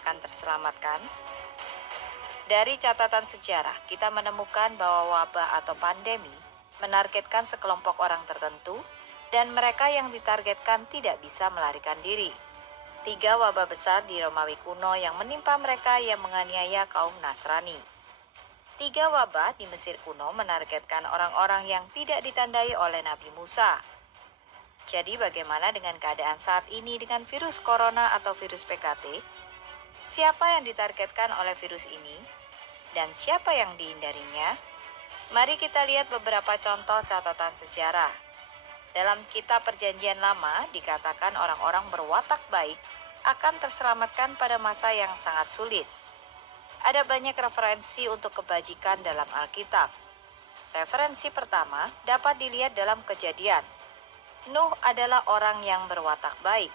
akan terselamatkan? Dari catatan sejarah, kita menemukan bahwa wabah atau pandemi menargetkan sekelompok orang tertentu dan mereka yang ditargetkan tidak bisa melarikan diri. 3 wabah besar di Romawi kuno yang menimpa mereka yang menganiaya kaum Nasrani. 3 wabah di Mesir kuno menargetkan orang-orang yang tidak ditandai oleh Nabi Musa. Jadi bagaimana dengan keadaan saat ini dengan virus corona atau virus PKT? Siapa yang ditargetkan oleh virus ini? Dan siapa yang dihindarinya? Mari kita lihat beberapa contoh catatan sejarah. Dalam kitab Perjanjian Lama dikatakan orang-orang berwatak baik akan terselamatkan pada masa yang sangat sulit. Ada banyak referensi untuk kebajikan dalam Alkitab. Referensi pertama dapat dilihat dalam Kejadian. Nuh adalah orang yang berwatak baik.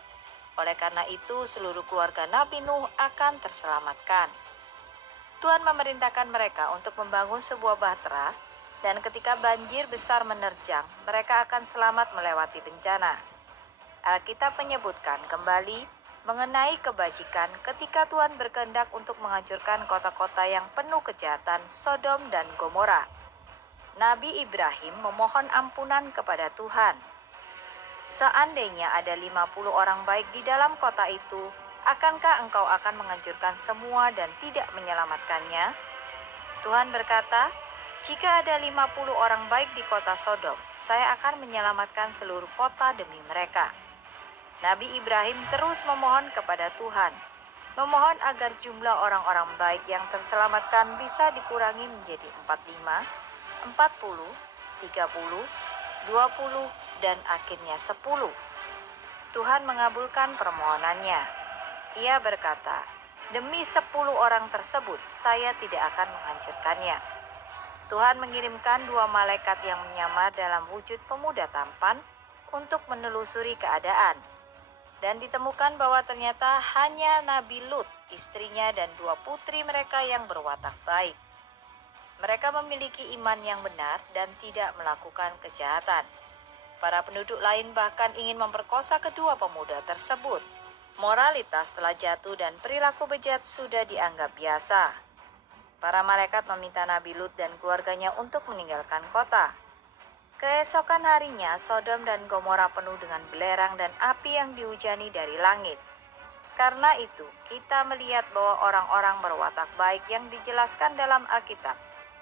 Oleh karena itu, seluruh keluarga Nabi Nuh akan terselamatkan. Tuhan memerintahkan mereka untuk membangun sebuah bahtera, dan ketika banjir besar menerjang, mereka akan selamat melewati bencana. Alkitab menyebutkan kembali mengenai kebajikan ketika Tuhan berkehendak untuk menghancurkan kota-kota yang penuh kejahatan, Sodom dan Gomora. Nabi Ibrahim memohon ampunan kepada Tuhan. Seandainya ada 50 orang baik di dalam kota itu, akankah engkau akan menghancurkan semua dan tidak menyelamatkannya? Tuhan berkata, jika ada 50 orang baik di kota Sodom, saya akan menyelamatkan seluruh kota demi mereka. Nabi Ibrahim terus memohon kepada Tuhan, memohon agar jumlah orang-orang baik yang terselamatkan bisa dikurangi menjadi 45, 40, 30, 20, dan akhirnya 10. Tuhan mengabulkan permohonannya. Ia berkata, demi 10 orang tersebut saya tidak akan menghancurkannya. Tuhan mengirimkan 2 malaikat yang menyamar dalam wujud pemuda tampan untuk menelusuri keadaan. Dan ditemukan bahwa ternyata hanya Nabi Lut, istrinya dan 2 putri mereka yang berwatak baik. Mereka memiliki iman yang benar dan tidak melakukan kejahatan. Para penduduk lain bahkan ingin memperkosa kedua pemuda tersebut. Moralitas telah jatuh dan perilaku bejat sudah dianggap biasa. Para malaikat meminta Nabi Lut dan keluarganya untuk meninggalkan kota. Keesokan harinya, Sodom dan Gomora penuh dengan belerang dan api yang dihujani dari langit. Karena itu, kita melihat bahwa orang-orang berwatak baik yang dijelaskan dalam Alkitab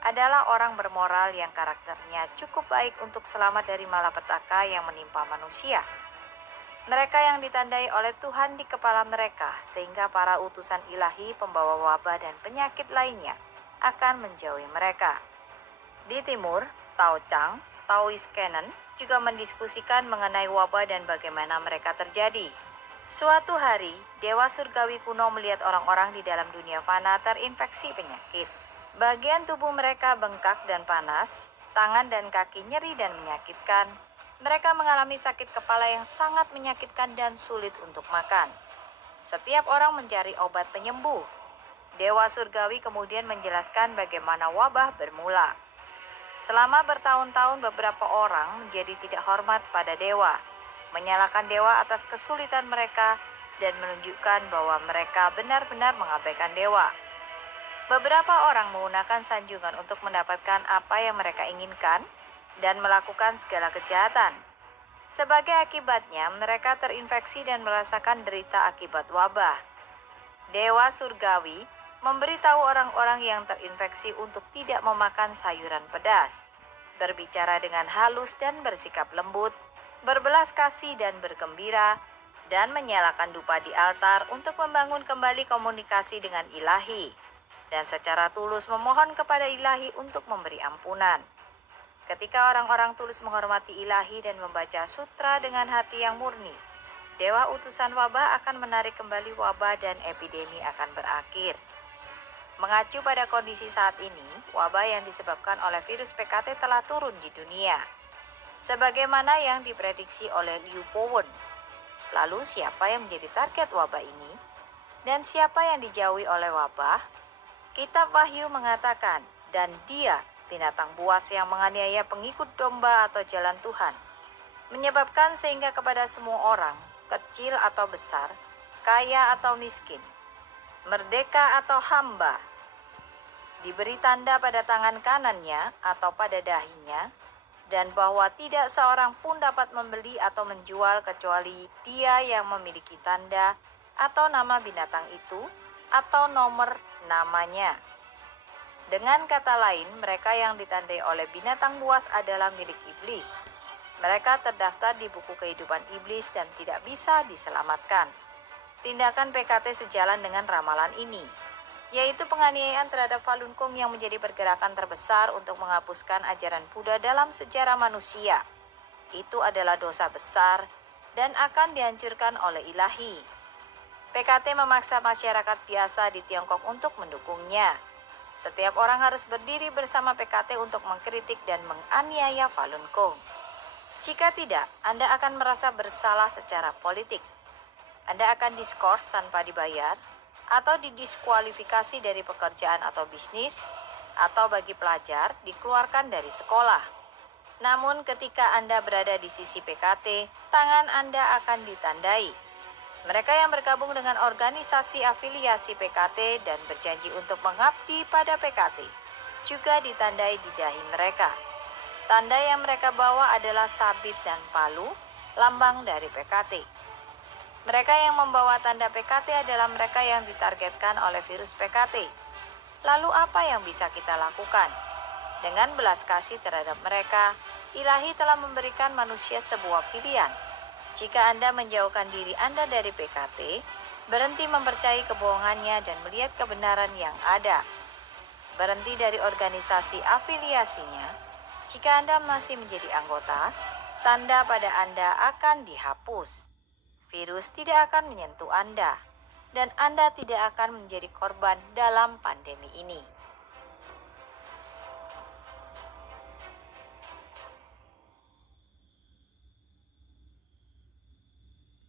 adalah orang bermoral yang karakternya cukup baik untuk selamat dari malapetaka yang menimpa manusia. Mereka yang ditandai oleh Tuhan di kepala mereka, sehingga para utusan ilahi pembawa wabah dan penyakit lainnya akan menjauhi mereka. Di timur, Tao Chang, Taoist Canon juga mendiskusikan mengenai wabah dan bagaimana mereka terjadi. Suatu hari, dewa surgawi kuno melihat orang-orang di dalam dunia fana terinfeksi penyakit. Bagian tubuh mereka bengkak dan panas, tangan dan kaki nyeri dan menyakitkan. Mereka mengalami sakit kepala yang sangat menyakitkan dan sulit untuk makan. Setiap orang mencari obat penyembuh. Dewa surgawi kemudian menjelaskan bagaimana wabah bermula. Selama bertahun-tahun beberapa orang menjadi tidak hormat pada dewa, menyalahkan dewa atas kesulitan mereka, dan menunjukkan bahwa mereka benar-benar mengabaikan dewa. Beberapa orang menggunakan sanjungan untuk mendapatkan apa yang mereka inginkan dan melakukan segala kejahatan. Sebagai akibatnya, mereka terinfeksi dan merasakan derita akibat wabah. Dewa surgawi memberitahu orang-orang yang terinfeksi untuk tidak memakan sayuran pedas, berbicara dengan halus dan bersikap lembut, berbelas kasih dan bergembira, dan menyalakan dupa di altar untuk membangun kembali komunikasi dengan ilahi, dan secara tulus memohon kepada ilahi untuk memberi ampunan. Ketika orang-orang tulus menghormati ilahi dan membaca sutra dengan hati yang murni, dewa utusan wabah akan menarik kembali wabah dan epidemi akan berakhir. Mengacu pada kondisi saat ini, wabah yang disebabkan oleh virus PKT telah turun di dunia, sebagaimana yang diprediksi oleh Liu Powen. Lalu siapa yang menjadi target wabah ini? Dan siapa yang dijauhi oleh wabah? Kitab Wahyu mengatakan, dan dia, binatang buas yang menganiaya pengikut domba atau jalan Tuhan, menyebabkan sehingga kepada semua orang, kecil atau besar, kaya atau miskin, merdeka atau hamba. Diberi tanda pada tangan kanannya atau pada dahinya, dan bahwa tidak seorang pun dapat membeli atau menjual kecuali dia yang memiliki tanda atau nama binatang itu atau nomor namanya. Dengan kata lain, mereka yang ditandai oleh binatang buas adalah milik iblis. Mereka terdaftar di buku kehidupan iblis dan tidak bisa diselamatkan. Tindakan PKT sejalan dengan ramalan ini, yaitu penganiayaan terhadap Falun Gong yang menjadi pergerakan terbesar untuk menghapuskan ajaran Buddha dalam sejarah manusia. Itu adalah dosa besar dan akan dihancurkan oleh ilahi. PKT memaksa masyarakat biasa di Tiongkok untuk mendukungnya. Setiap orang harus berdiri bersama PKT untuk mengkritik dan menganiaya Falun Gong. Jika tidak, Anda akan merasa bersalah secara politik. Anda akan diskors tanpa dibayar, atau didiskualifikasi dari pekerjaan atau bisnis, atau bagi pelajar dikeluarkan dari sekolah. Namun ketika Anda berada di sisi PKT, tangan Anda akan ditandai. Mereka yang bergabung dengan organisasi afiliasi PKT dan berjanji untuk mengabdi pada PKT juga ditandai di dahi mereka. Tanda yang mereka bawa adalah sabit dan palu, lambang dari PKT. Mereka yang membawa tanda PKT adalah mereka yang ditargetkan oleh virus PKT. Lalu apa yang bisa kita lakukan? Dengan belas kasih terhadap mereka, ilahi telah memberikan manusia sebuah pilihan. Jika Anda menjauhkan diri Anda dari PKT, berhenti mempercayai kebohongannya dan melihat kebenaran yang ada. Berhenti dari organisasi afiliasinya. Jika Anda masih menjadi anggota, tanda pada Anda akan dihapus. Virus tidak akan menyentuh Anda, dan Anda tidak akan menjadi korban dalam pandemi ini.